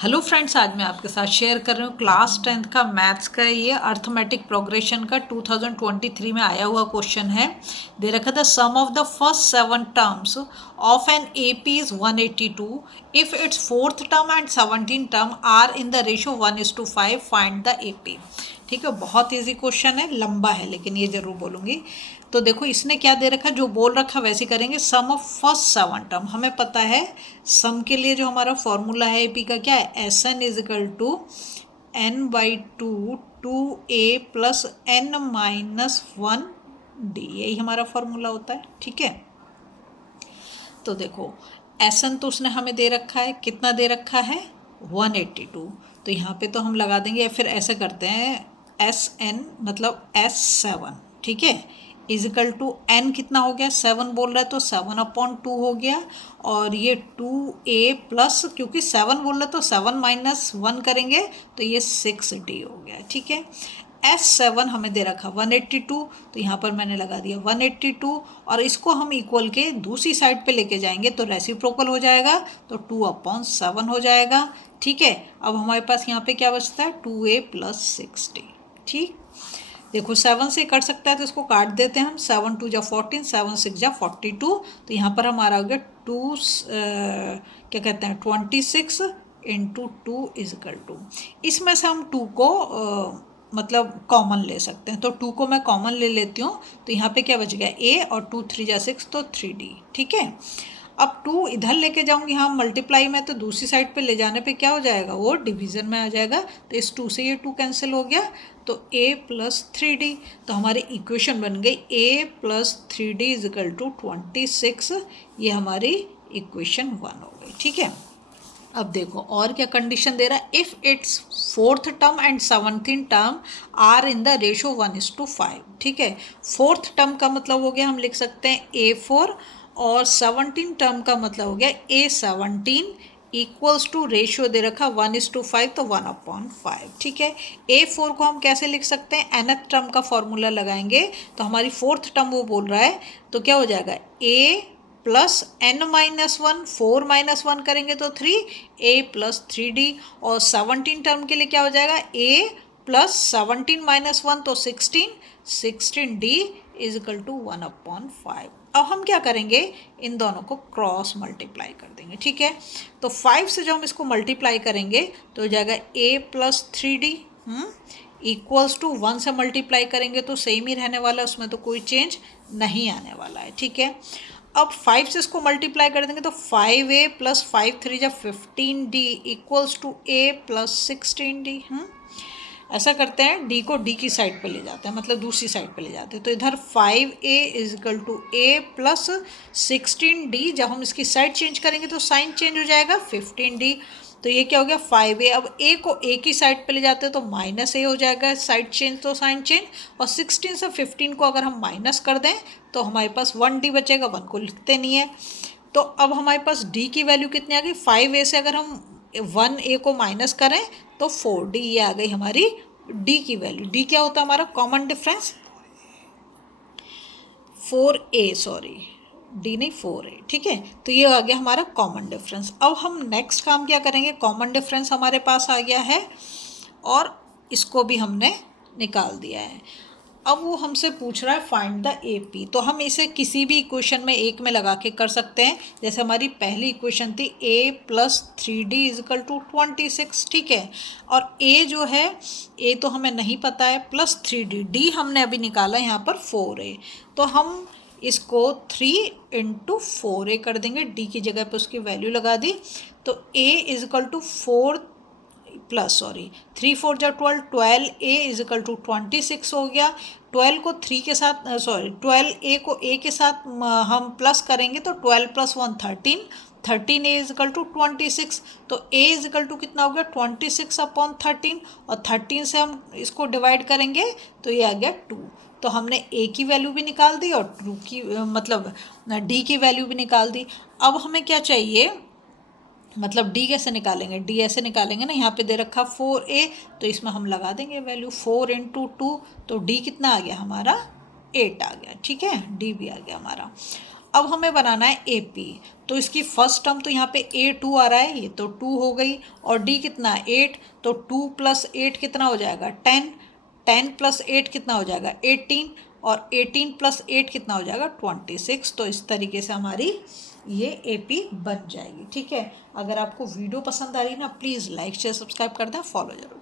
Hello friends, आज मैं आपके साथ शेयर कर रही हूँ क्लास 10th का मैथ्स का ये अर्थमेटिक प्रोग्रेशन का 2023 में आया हुआ क्वेश्चन है। दे रखा था sum of the first 7 terms of an AP is 182 if it's fourth term and 17 term are in the ratio 1:5 find the AP. ठीक है, बहुत इजी क्वेश्चन है, लंबा है लेकिन ये जरूर बोलूँगी। तो देखो इसने क्या दे रखा, जो बोल रखा वैसे करेंगे। सम ऑफ फर्स्ट 7 टर्म हमें पता है, सम के लिए जो हमारा फॉर्मूला है एपी का क्या है, S N is equal to n/2 2a plus n-1d, यही हमारा फॉर्मूला होता है। ठीक है, तो देखो एस एन तो उसने हमें दे रखा है, कितना दे रखा है 182। तो यहाँ पे तो हम लगा देंगे, फिर ऐसे करते हैं एस एन मतलब S7। ठीक है, इजिकल टू एन कितना हो गया, 7 बोल रहा है तो 7/2 हो गया। और ये 2a प्लस, क्योंकि 7 बोल रहा है तो 7 - 1 करेंगे तो ये 6d हो गया। ठीक है, S7 हमें दे रखा 182, तो यहाँ पर मैंने लगा दिया 182। और इसको हम इक्वल के दूसरी साइड पे लेके जाएंगे तो रेसिप्रोकल हो जाएगा, तो 2/7 हो जाएगा। ठीक है, अब हमारे पास यहाँ पे क्या बचता है 2a प्लस 6d। ठीक, देखो 7 से कट सकता है तो इसको काट देते हैं हम। 7 2 जा 14, 7 6 जा 42। तो यहाँ पर हमारा हो गया 2 क्या कहते हैं 26 इंटू 2 इजकल टू। इसमें से हम 2 को मतलब कॉमन ले सकते हैं, तो 2 को मैं कॉमन ले लेती हूँ। तो यहाँ पे क्या बच गया a, और 2 3 जा 6 तो 3d। ठीक है, अब 2 इधर लेके जाऊँगी हाँ मल्टीप्लाई में, तो दूसरी साइड पे ले जाने पे क्या हो जाएगा, वो डिवीज़न में आ जाएगा। तो इस 2 से ये 2 कैंसिल हो गया, तो a प्लस 3d। तो हमारी इक्वेशन बन गई a plus 3d is equal to 26। ये हमारी इक्वेशन 1 हो गई। ठीक है, अब देखो और क्या कंडीशन दे रहा है, if its fourth term and 17th term are in the ratio 1:5। ठीक है, फोर्थ टर्म का मतलब हो गया, हम लिख सकते हैं A4, और 17 टर्म का मतलब हो गया A17 इक्वल्स टू रेशियो दे रखा 1:5, तो 1/5। ठीक है, A4 को हम कैसे लिख सकते हैं, nth टर्म का फॉर्मूला लगाएंगे तो हमारी फोर्थ टर्म वो बोल रहा है, तो क्या हो जाएगा A प्लस n-1, 4 - 1 करेंगे तो 3, a प्लस 3d। और 17 टर्म के लिए क्या हो जाएगा, a प्लस 17 - 1 तो 16, 16d इज इक्वल टू 1/5। अब हम क्या करेंगे, इन दोनों को क्रॉस मल्टीप्लाई कर देंगे। ठीक है, तो 5 से जो हम इसको मल्टीप्लाई करेंगे तो हो जाएगा a plus 3d equals to 1 से मल्टीप्लाई करेंगे तो सेम ही रहने वाला है, उसमें तो कोई चेंज नहीं आने वाला है। ठीक है, अब 5 से इसको मल्टीप्लाई कर देंगे तो 5a प्लस 5 3 जा 15d equals to a plus 16d। ऐसा करते हैं, d को d की साइड पे ले जाते हैं, मतलब दूसरी साइड पे ले जाते हैं। तो इधर 5a is equal to a plus 16d, जब हम इसकी साइड चेंज करेंगे तो साइन चेंज हो जाएगा 15d। तो ये क्या हो गया 5a, अब a को a की साइड पे ले जाते हैं तो माइनस a हो जाएगा, साइड चेंज तो साइन चेंज। और 16 से 15 को अगर हम माइनस कर दें तो हमारे पास 1d बचेगा, 1 को लिखते नहीं है। तो अब हमारे पास d की वैल्यू कितनी आ गई, 5a से अगर हम 1a को माइनस करें तो 4d, ये आ गई हमारी d की वैल्यू। d क्या होता है हमारा common difference, 4a, sorry d नहीं 4a। ठीक है, तो ये आ गया हमारा कॉमन डिफरेंस। अब हम नेक्स्ट काम क्या करेंगे, कॉमन डिफरेंस हमारे पास आ गया है और इसको भी हमने निकाल दिया है। अब वो हमसे पूछ रहा है फाइंड द AP, तो हम इसे किसी भी इक्वेशन में एक में लगा के कर सकते हैं। जैसे हमारी पहली इक्वेशन थी a plus 3d is equal to 26। ठीक है, और a जो है, a तो हमें नहीं पता है, प्लस 3d, d हमने अभी निकाला यहाँ पर 4a, तो हम इसको 3 इंटू 4a कर देंगे, d की जगह पे उसकी वैल्यू लगा दी। तो a is equal to 4 plus 3 4 जा 12, 12a इज इक्वल टू 26 हो गया। 12 को 3 के साथ 12a को a के साथ हम प्लस करेंगे तो 12 + 1 13, 13a इज इक्वल टू 26। तो a इज इक्वल टू कितना हो गया 26/13, और 13 से हम इसको डिवाइड करेंगे तो ये आ गया 2। तो हमने a की वैल्यू भी निकाल दी और 2 की मतलब d की वैल्यू भी निकाल दी। अब हमें क्या चाहिए, मतलब d कैसे निकालेंगे, d ऐसे निकालेंगे ना, यहाँ पे दे रखा 4a, तो इसमें हम लगा देंगे वैल्यू 4 इंटू 2, तो d कितना आ गया हमारा 8 आ गया। ठीक है, d भी आ गया हमारा। अब हमें बनाना है AP। तो इसकी फर्स्ट टर्म तो यहाँ पे A2 आ रहा है, ये तो 2 हो गई, और D कितना 8, तो 2 + 8 कितना हो जाएगा 10, 10 + 8 कितना हो जाएगा 18, और 18 + 8 कितना हो जाएगा 26। तो इस तरीके से हमारी ये AP बन जाएगी। ठीक है, अगर आपको वीडियो पसंद आ रही है ना, प्लीज़ लाइक शेयर सब्सक्राइब कर दें, फॉलो जरूर।